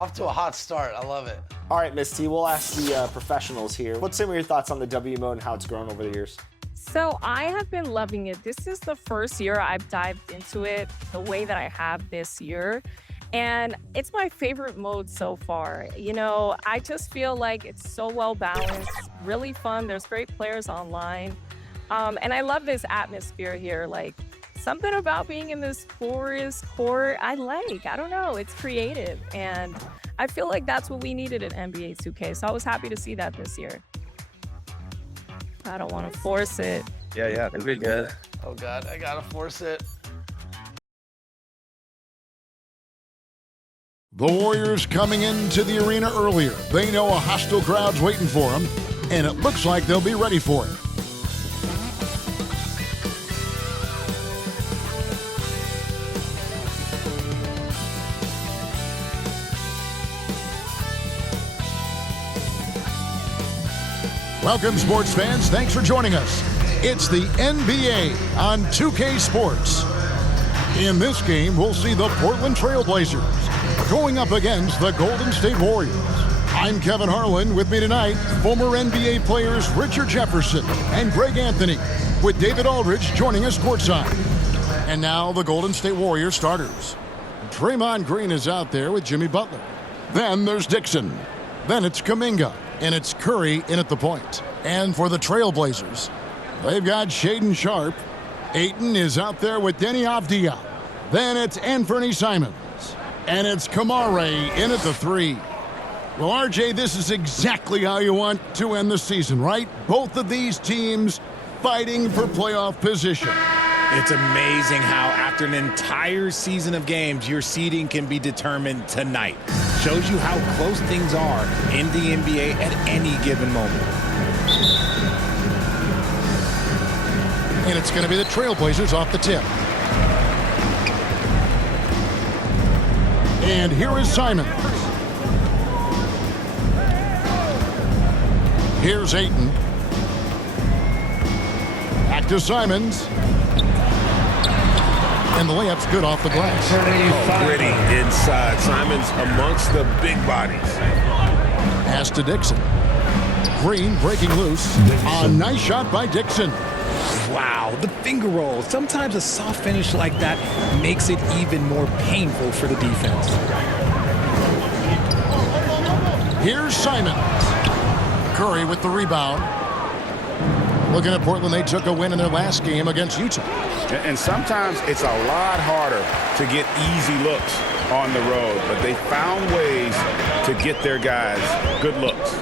Off to a hot start. I love it. All right, Miss T, we'll ask the professionals here. What's some of your thoughts on the W mode and how it's grown over the years? So I have been loving it. This is the first year I've dived into it the way that I have this year. And it's my favorite mode so far. You know, I just feel like it's so well balanced, really fun. There's great players online. And I love this atmosphere here. Like, something about being in this forest court, I don't know, it's creative. And I feel like that's what we needed in NBA 2K. So I was happy to see that this year. I don't want to force it. Yeah, that'd be good. Oh God, I gotta force it. The Warriors coming into the arena earlier. They know a hostile crowd's waiting for them, and it looks like they'll be ready for it. Welcome, sports fans. Thanks for joining us. It's the NBA on 2K Sports. In this game, we'll see the Portland Trailblazers going up against the Golden State Warriors. I'm Kevin Harlan. With me tonight, former NBA players Richard Jefferson and Greg Anthony, with David Aldridge joining us courtside. And now the Golden State Warriors starters. Draymond Green is out there with Jimmy Butler. Then there's Dixon. Then it's Kuminga. And it's Curry in at the point. And for the Trailblazers, they've got Shaedon Sharpe. Ayton is out there with Denny Avdia. Then it's Anthony Simons. And it's Kamare in at the three. Well, RJ, this is exactly how you want to end the season, right? Both of these teams fighting for playoff position. It's amazing how after an entire season of games, your seeding can be determined tonight. Shows you how close things are in the NBA at any given moment. And it's going to be the Trailblazers off the tip. And here is Simons. Here's Ayton. Back to Simons. And the layup's good off the glass. Oh, gritty inside. Simons amongst the big bodies. Pass to Dixon. Green breaking loose. A nice shot by Dixon. Wow, the finger roll. Sometimes a soft finish like that makes it even more painful for the defense. Here's Simons. Curry with the rebound. Looking at Portland, they took a win in their last game against Utah. And sometimes it's a lot harder to get easy looks on the road, but they found ways to get their guys good looks.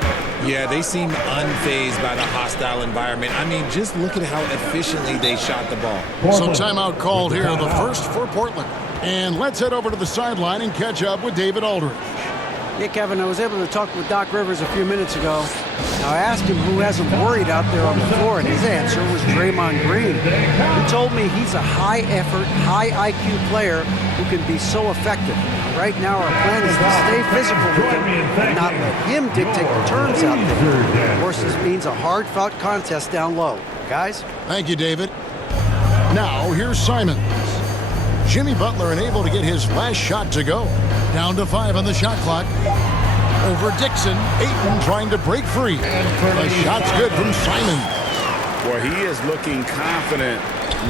Yeah, they seem unfazed by the hostile environment. I mean, just look at how efficiently they shot the ball. So timeout called here, the first for Portland. And let's head over to the sideline and catch up with David Aldridge. Yeah, Kevin, I was able to talk with Doc Rivers a few minutes ago. Now, I asked him who hasn't worried out there on the floor, and his answer was Draymond Green. He told me he's a high-effort, high-IQ player who can be so effective. Right now, our plan is to stay physical with him and not let him dictate the terms out there. Of course, this means a hard-fought contest down low. Guys? Thank you, David. Now, here's Simons. Jimmy Butler unable to get his last shot to go. Down to 5 on the shot clock. Over Dixon. Ayton trying to break free. The shot's good from Simons. Boy, he is looking confident.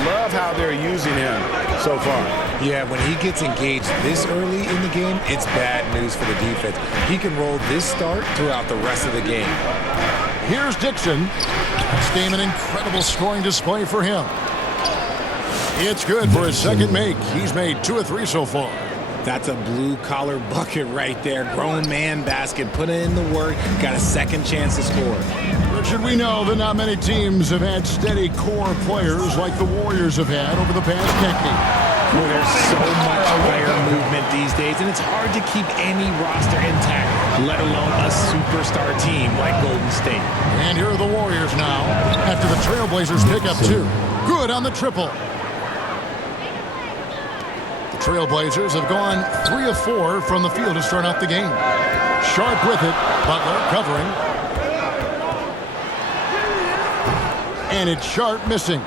Love how they're using him so far. Yeah, when he gets engaged this early in the game, it's bad news for the defense. He can roll this start throughout the rest of the game. Here's Dixon. This game an incredible scoring display for him. It's good for his second make. He's made 2 of 3 so far. That's a blue-collar bucket right there. Grown man basket. Put in the work. Got a second chance to score. Richard, we know that not many teams have had steady core players like the Warriors have had over the past decade. Well, there's so much player movement these days, and it's hard to keep any roster intact, let alone a superstar team like Golden State. And here are the Warriors now after the Trailblazers pick up 2. Good on the triple. Trailblazers have gone 3 of 4 from the field to start out the game. Sharpe with it. Butler covering. And it's Sharpe missing.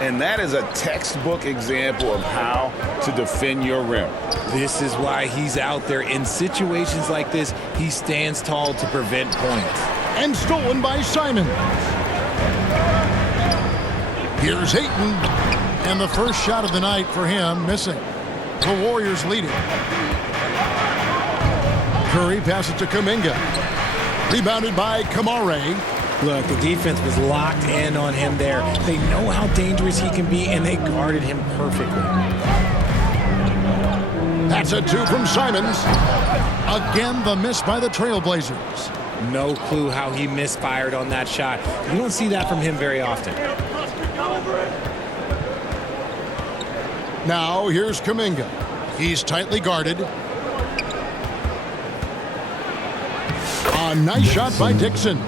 And that is a textbook example of how to defend your rim. This is why he's out there. In situations like this, he stands tall to prevent points. And stolen by Simon. Here's Hayton. And the first shot of the night for him missing. The Warriors lead it. Curry passes to Kuminga. Rebounded by Kamare. Look, the defense was locked in on him there. They know how dangerous he can be, and they guarded him perfectly. That's a two from Simons. Again, the miss by the Trailblazers. No clue how he misfired on that shot. You don't see that from him very often. Now, here's Kuminga. He's tightly guarded. A nice shot by Dixon.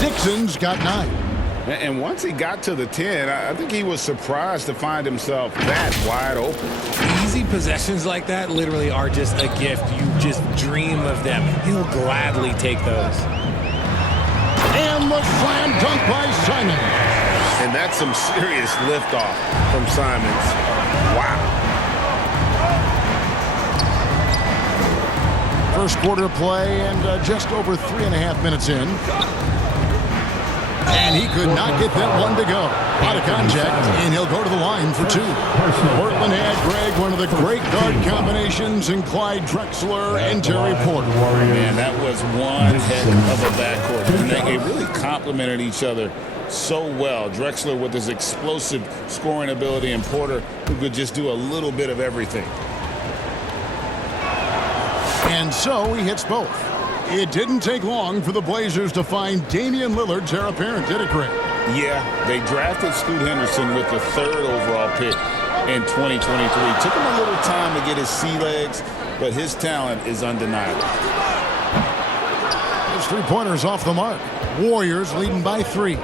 Dixon's got 9. And once he got to the 10, I think he was surprised to find himself that wide open. Easy possessions like that literally are just a gift. You just dream of them. He'll gladly take those. And the slam dunk by Simon. And that's some serious liftoff from Simons. Wow. First quarter play and just over 3.5 minutes in. And he could not get that one to go. Out of contact, and he'll go to the line for 2. Portland had, Greg, one of the great guard combinations in Clyde Drexler and Terry Porter. Man, that was one heck of a backcourt. And they really complemented each other so well. Drexler with his explosive scoring ability and Porter who could just do a little bit of everything. And so he hits both. It didn't take long for the Blazers to find Damian Lillard's heir apparent, did it, Greg? Yeah, they drafted Scoot Henderson with the 3rd overall pick in 2023. Took him a little time to get his sea legs, but his talent is undeniable. His 3-pointers off the mark. Warriors leading by 3.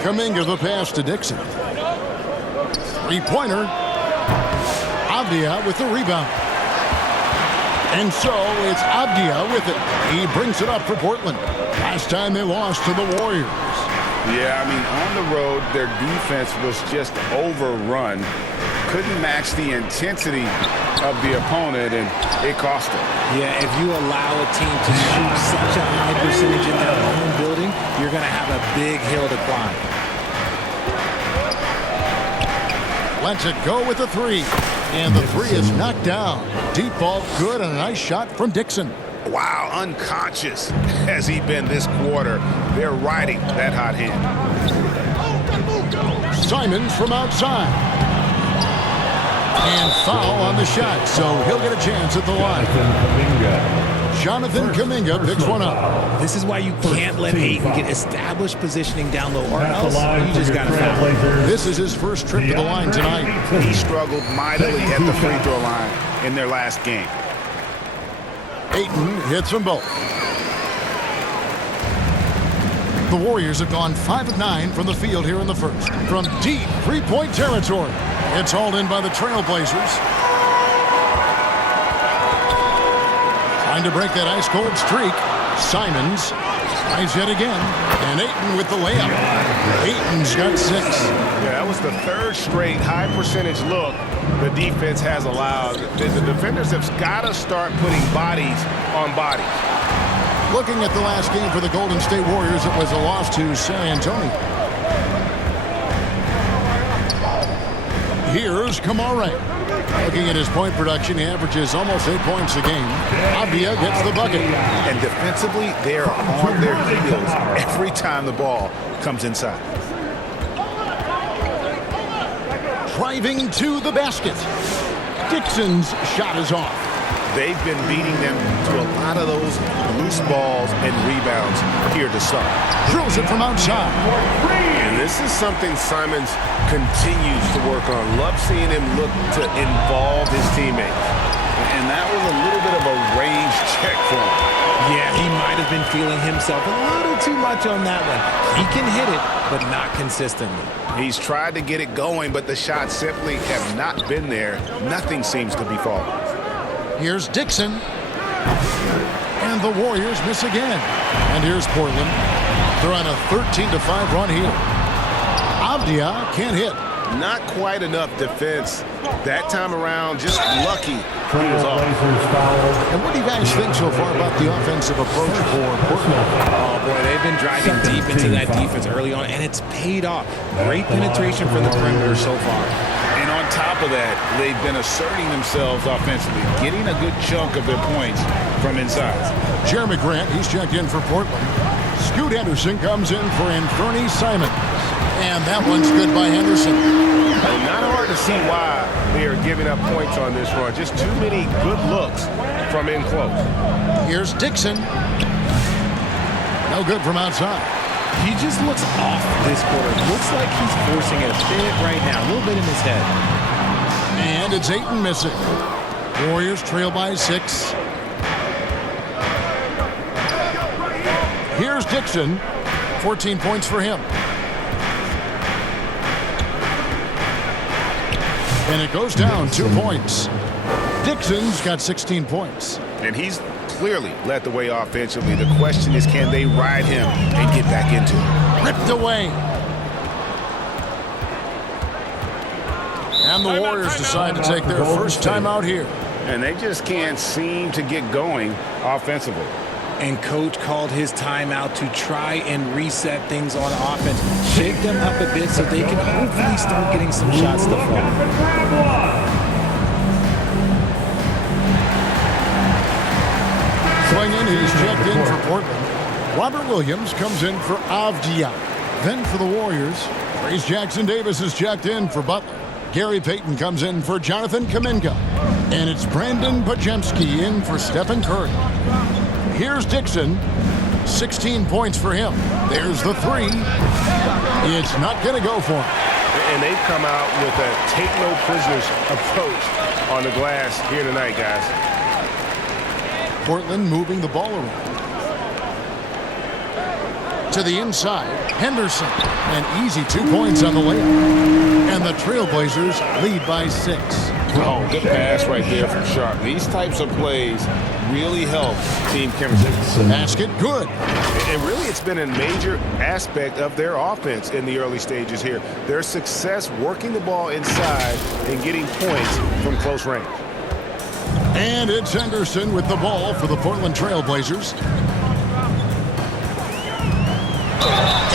Kuminga the pass to Dixon. 3-pointer. Avdia with the rebound. And so it's Avdia with it. He brings it up for Portland. Last time they lost to the Warriors. Yeah, I mean, on the road, their defense was just overrun. Couldn't match the intensity of the opponent, and it cost them. Yeah, if you allow a team to shoot such a high percentage in their own building, you're going to have a big hill to climb. Lets it go with the 3. And the 3 is knocked down. Deep ball good and a nice shot from Dixon. Wow, unconscious has he been this quarter. They're riding that hot hand. Simons from outside. And foul on the shot, so he'll get a chance at the line. Jonathan Kuminga picks one up. This is why you can't let Hayton get established positioning down low, or else you just got to foul. This is his first trip to the line tonight. He struggled mightily at the free throw line in their last game. Hayton hits them both. The Warriors have gone 5 of 9 from the field here in the first. From deep 3-point territory. It's hauled in by the Trailblazers. Trying to break that ice-cold streak. Simons tries yet again. And Ayton with the layup. Ayton's got 6. Yeah, that was the 3rd straight high-percentage look the defense has allowed. The defenders have got to start putting bodies on bodies. Looking at the last game for the Golden State Warriors, it was a loss to San Antonio. Here's Kamare. Looking at his point production, he averages almost 8 points a game. Avdia gets the bucket. And defensively, they are on their heels every time the ball comes inside. Driving to the basket. Dixon's shot is off. They've been beating them to a lot of those loose balls and rebounds here to start. Drills it from outside. And this is something Simons continues to work on. Love seeing him look to involve his teammates. And that was a little bit of a range check for him. Yeah, he might have been feeling himself a little too much on that one. He can hit it, but not consistently. He's tried to get it going, but the shots simply have not been there. Nothing seems to be falling. Here's Dixon. And the Warriors miss again. And here's Portland. They're on a 13-5 run here. Avdia can't hit. Not quite enough defense. That time around, just lucky he was off. And what do you guys think so far about the offensive approach for Portland? Oh, boy, they've been driving deep into that defense early on, and it's paid off. Great penetration from the perimeter so far. And on top of that, they've been asserting themselves offensively, getting a good chunk of their points from inside. Jeremy Grant, he's checked in for Portland. Scoot Henderson comes in for Anthony Simon. And that one's good by Henderson. And not hard to see why they are giving up points on this run. Just too many good looks from in close. Here's Dixon. No good from outside. He just looks off this quarter. Looks like he's forcing it a bit right now, a little bit in his head. And it's Ayton missing. Warriors trail by 6. Here's Dixon. 14 points for him. And it goes down 2 points. Dixon's got 16 points. And he's clearly led the way offensively. The question is, can they ride him and get back into it? Ripped away. And the Warriors decide to take their first time out here. And they just can't seem to get going offensively. And coach called his timeout to try and reset things on offense. Shake them up a bit so they can hopefully start getting some shots to fall. Swinging, he's checked in for Portland. Robert Williams comes in for Avdia. Then for the Warriors, Trace Jackson-Davis is checked in for Butler. Gary Payton comes in for Jonathan Kuminga. And it's Brandon Podziemski in for Stephen Curry. Here's Dixon. 16 points for him. There's the 3. It's not going to go for him. And they've come out with a take-no-prisoners approach on the glass here tonight, guys. Portland moving the ball around. To the inside, Henderson. An easy 2 points on the layup. And the Trailblazers lead by 6. Oh, good pass right there from Sharp. These types of plays really help team chemistry. Basket good. And really, it's been a major aspect of their offense in the early stages here. Their success working the ball inside and getting points from close range. And it's Henderson with the ball for the Portland Trailblazers.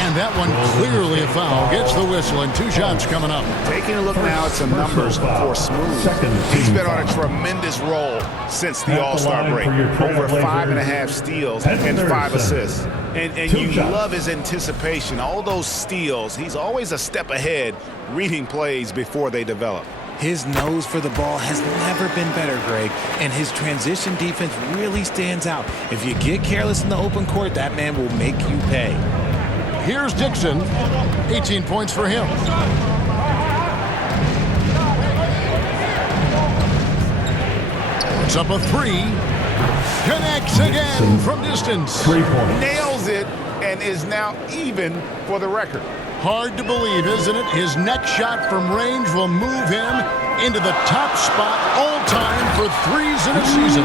And that one clearly a foul. Gets the whistle and 2 shots coming up. Taking a look now at some numbers for Smooth. He's been on a tremendous roll since the All-Star break. Over 5.5 steals and 5 assists. And you love his anticipation. All those steals, he's always a step ahead, reading plays before they develop. His nose for the ball has never been better, Greg, and his transition defense really stands out. If you get careless in the open court, that man will make you pay. Here's Dixon. 18 points for him. Puts up a 3. Connects again from distance. 3 points. Nails it and is now even for the record. Hard to believe, isn't it? His next shot from range will move him into the top spot all time for threes in a season.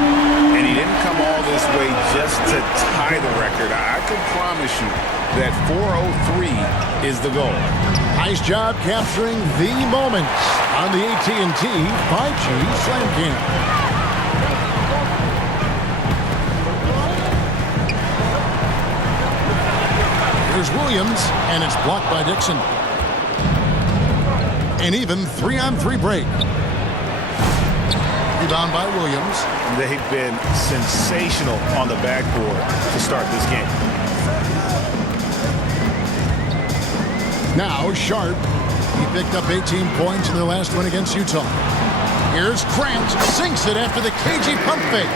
And he didn't come all this way just to tie the record. I can promise you that 403 is the goal. Nice job capturing the moments on the AT&T 5G Slam Cam. Here's Williams, and it's blocked by Dixon. An even 3-on-3 break. Rebound by Williams. They've been sensational on the backboard to start this game. Now Sharp. He picked up 18 points in their last win against Utah. Here's Grant. Sinks it after the cagey pump fake.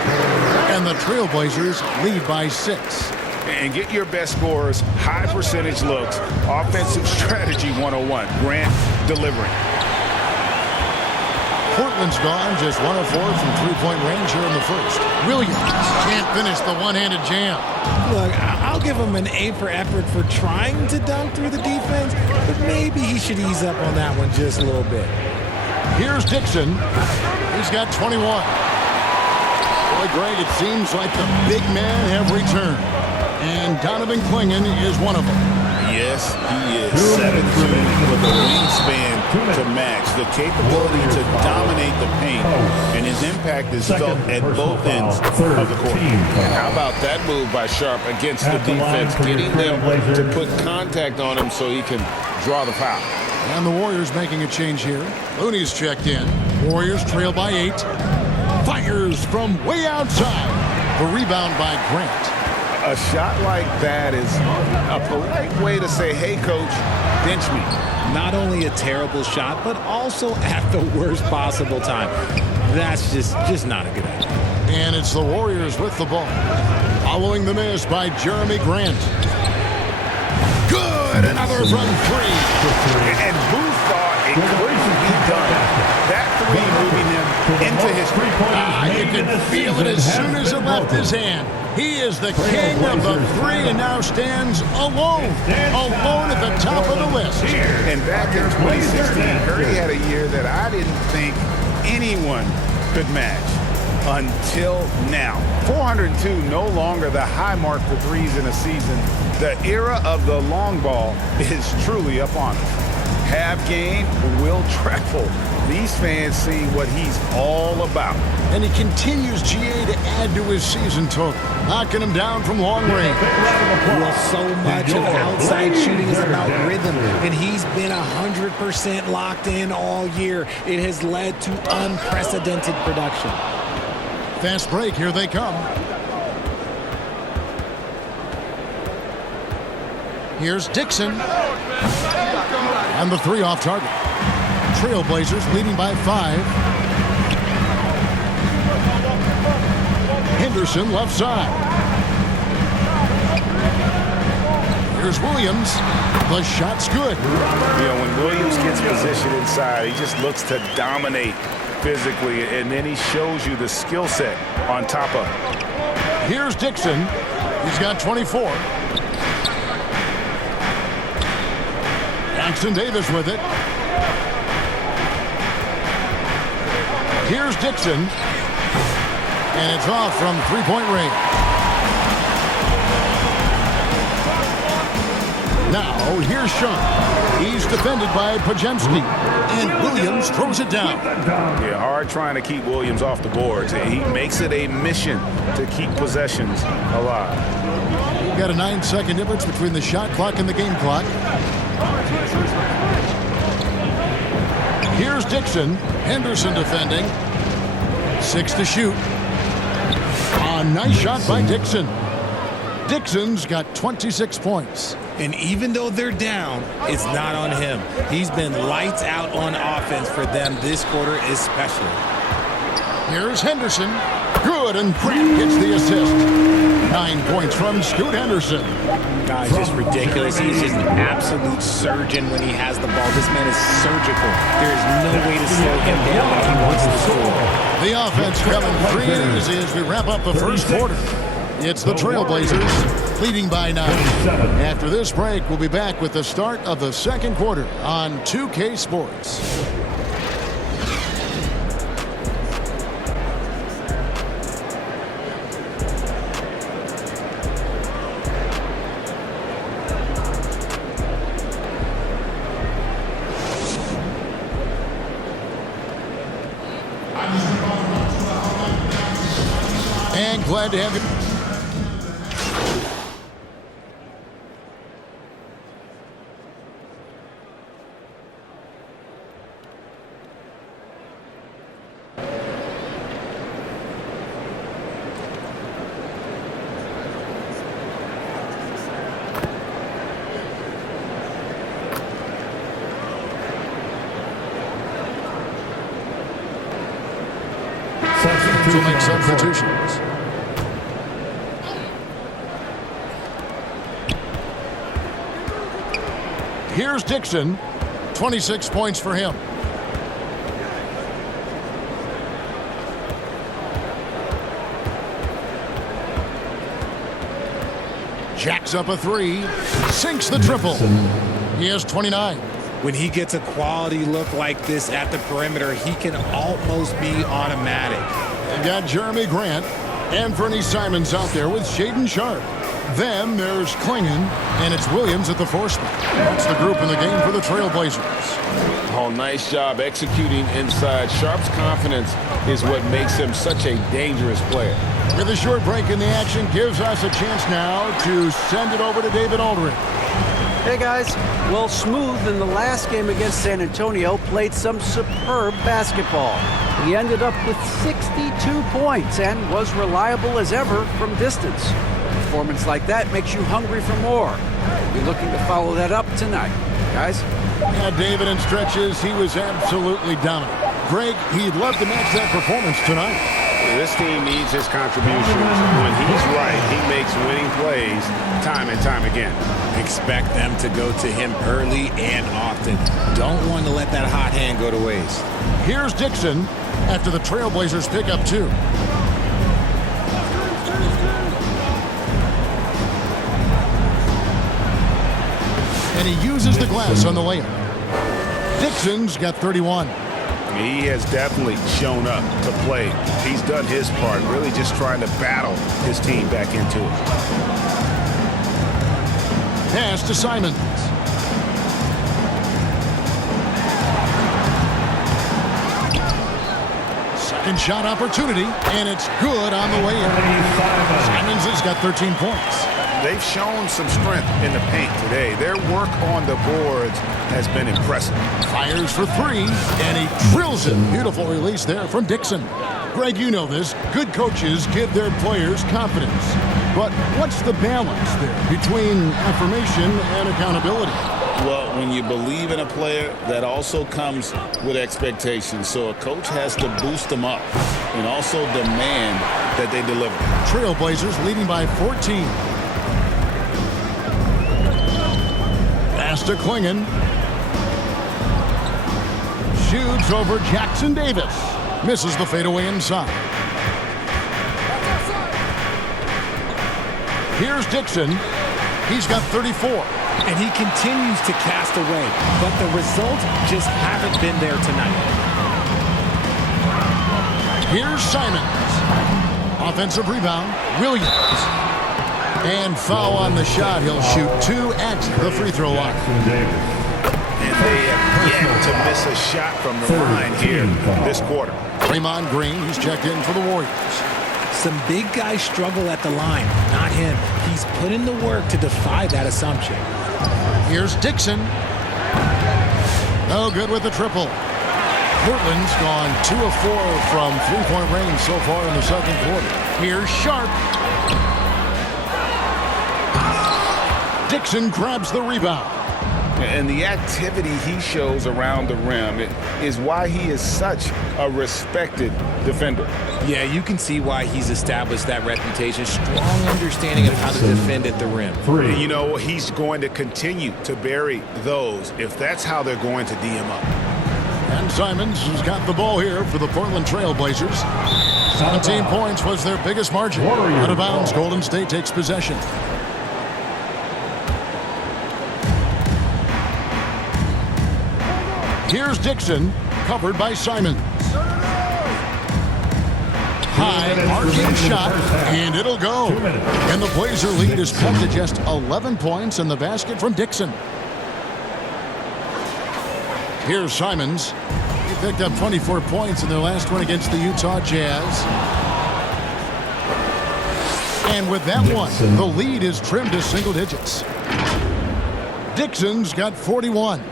And the Trailblazers lead by 6. And get your best scorers, high percentage looks, offensive strategy 101. Grant delivering. Portland's gone just 1 of 4 from three-point range here in the first. Williams can't finish the one-handed jam. Look, I'll give him an A for effort for trying to dunk through the defense, but maybe he should ease up on that one just a little bit. Here's Dixon. He's got 21. Boy, Greg, it seems like the big men have returned. And Donovan Clingan is one of them. Yes, he is 7'2", with a wingspan to match, the capability to dominate the paint, and his impact is felt at both ends of the court. And how about that move by Sharp against the defense, getting them to put contact on him so he can draw the foul. And the Warriors making a change here. Looney's checked in. Warriors trail by 8. Fires from way outside. The rebound by Grant. A shot like that is a polite way to say, hey, coach, bench me. Not only a terrible shot, but also at the worst possible time. That's just not a good idea. And it's the Warriors with the ball. Following the miss by Jeremy Grant. Good! Another from 3. And who thought it couldn't be done? That three moving him into his You can feel it as soon as it left his hand. He is the king of the 3 and now stands alone at the top of the list. And back in 2016, Curry had a year that I didn't think anyone could match until now. 402, no longer the high mark for threes in a season. The era of the long ball is truly upon us. Have game, will travel. These fans see what he's all about. And he continues, GA, to add to his season total, knocking him down from long range. Well, so much of outside shooting is about rhythm, and he's been 100% locked in all year. It has led to unprecedented production. Fast break, here they come. Here's Dixon. And the 3 off target. Trailblazers leading by 5. Henderson left side. Here's Williams. The shot's good. You know, when Williams gets positioned inside, he just looks to dominate physically, and then he shows you the skill set on top of it. Here's Dixon. He's got 24. Jackson Davis with it. Here's Dixon. And it's off from three-point range. Now, here's Sean. He's defended by Pajemski. And Williams throws it down. Yeah, hard trying to keep Williams off the boards. He makes it a mission to keep possessions alive. We've got a 9-second difference between the shot clock and the game clock. Here's Dixon. Henderson defending. 6 to shoot. A nice shot by Dixon. Dixon's got 26 points. And even though they're down, it's not on him. He's been lights out on offense for them this quarter especially. Here's Henderson. Good, and Grant gets the assist. 9 points from Scoot Henderson. Guys, just ridiculous. He's just an absolute surgeon when he has the ball. This man is surgical. There is no way to slow him down when he wants to score. The offense coming free and easy as we wrap up the first quarter. It's the Trailblazers leading by 9. After this break, we'll be back with the start of the second quarter on 2K Sports. And glad to have you. To make substitutions. Here's Dixon. 26 points for him. Jacks up a 3. Sinks the triple. He has 29. When he gets a quality look like this at the perimeter, he can almost be automatic. They've got Jeremy Grant. Anthony Simons out there with Shaden Sharp. Then there's Klingon, and it's Williams at the 4 spot. That's the group in the game for the Trailblazers. Oh, nice job executing inside. Sharp's confidence is what makes him such a dangerous player. With a short break in the action, gives us a chance now to send it over to David Aldridge. Hey guys, well, Smooth in the last game against San Antonio played some superb basketball. He ended up with 62 points and was reliable as ever from distance. A performance like that makes you hungry for more. You're looking to follow that up tonight, guys. Yeah, David, in stretches, he was absolutely dominant. Greg, he'd love to match that performance tonight. This team needs his contributions. When he's right, he makes winning plays time and time again. Expect them to go to him early and often. Don't want to let that hot hand go to waste. Here's Dixon after the Trailblazers pick up 2. And he uses the glass on the layup. Dixon's got 31. He has definitely shown up to play. He's done his part, really just trying to battle his team back into it. Pass to Simons. Second shot opportunity, and it's good on the way in. Simons has got 13 points. They've shown some strength in the paint today. Their work on the boards has been impressive. Fires for 3, and he drills it. Beautiful release there from Dixon. Greg, you know this. Good coaches give their players confidence. But what's the balance there between affirmation and accountability? Well, when you believe in a player, that also comes with expectations. So a coach has to boost them up and also demand that they deliver. Trailblazers leading by 14. Pass to Klingon. Shoots over Jackson Davis. Misses the fadeaway inside. Here's Dixon. He's got 34. And he continues to cast away, but the results just haven't been there tonight. Here's Simons. Offensive rebound, Williams. And foul on the shot. He'll shoot 2 at the free throw line. And they have yet to miss a shot from the line here this quarter. Draymond Green, he's checked in for the Warriors. Some big guys struggle at the line, not him. He's put in the work to defy that assumption. Here's Dixon. No good with the triple. Portland's gone 2 of 4 from three-point range so far in the second quarter. Here's Sharp. Dixon grabs the rebound. And the activity he shows around the rim is why he is such a respected defender. Yeah, you can see why he's established that reputation. Strong understanding of how to defend at the rim. You know, he's going to continue to bury those if that's how they're going to D him up. And Simons has got the ball here for the Portland Trailblazers. 17 points was their biggest margin. Out of bounds, Golden State takes possession. Here's Dixon, covered by Simons. High arcing shot, and it'll go. And the Blazer lead is cut to just 11 points in the basket from Dixon. Here's Simons. He picked up 24 points in their last one against the Utah Jazz. And with that one, the lead is trimmed to single digits. Dixon's got 41.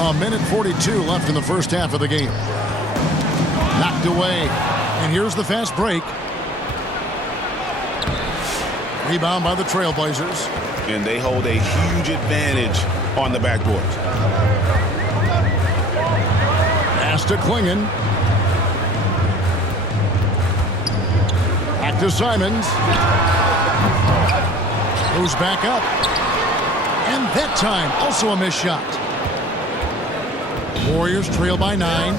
A minute 42 left in the first half of the game. Knocked away. And here's the fast break. Rebound by the Trailblazers. And they hold a huge advantage on the backboard. Pass to Klingon. Back to Simons. Goes back up. And that time, also a missed shot. Warriors trail by 9.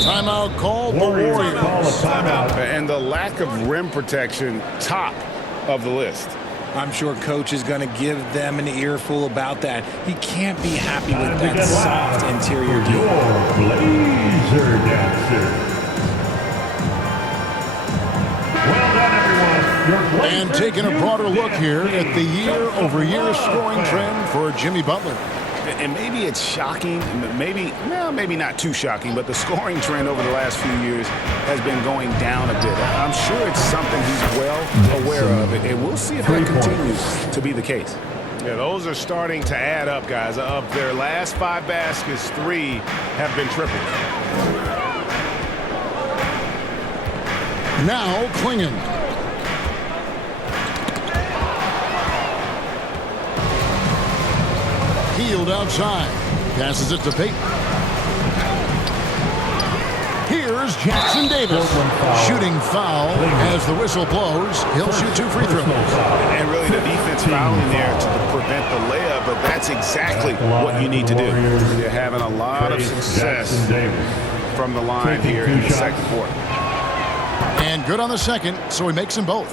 Timeout called the Warriors. And the lack of rim protection, top of the list. I'm sure coach is going to give them an earful about that. He can't be happy with that soft interior game. And taking a broader look here at the year-over-year scoring trend for Jimmy Butler. And maybe it's shocking, maybe not too shocking, but the scoring trend over the last few years has been going down a bit. I'm sure it's something he's well aware of, and we'll see if that continues to be the case. Yeah, those are starting to add up, guys. Of their last 5 baskets, 3 have been triples. Now Klingon. Healed outside. Passes it to Peyton. Here's Jackson Davis. Shooting foul as the whistle blows. He'll shoot 2 free throws. And really the defense fouling there to prevent the layup, but that's exactly what you need to do. You're having a lot of success from the line here in the second quarter. And good on the second, so he makes them both.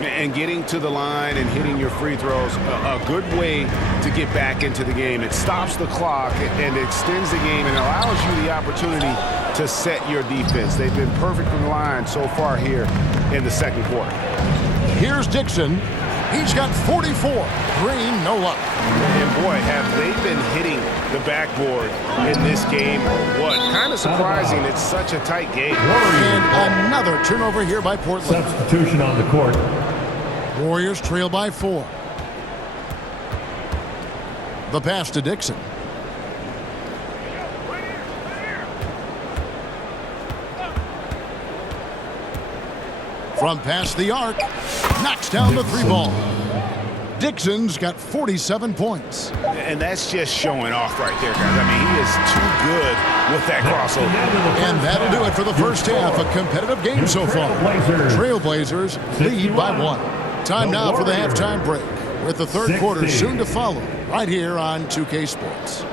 And getting to the line and hitting your free throws, a good way to get back into the game. It stops the clock and extends the game and allows you the opportunity to set your defense. They've been perfect from the line so far here in the second quarter. Here's Dixon. He's got 44. Green, no luck. And boy, have they been hitting the backboard in this game or what? Kind of surprising. It's such a tight game. And another turnover here by Portland. Substitution on the court. Warriors trail by 4. The pass to Dixon. From past the arc, knocks down the 3 ball. Dixon's got 47 points. And that's just showing off right there, guys. I mean, he is too good with that crossover. And that'll do it for the first half. A competitive game so far. Trailblazers lead by 1. Time now for the halftime break, with the third quarter soon to follow, right here on 2K Sports.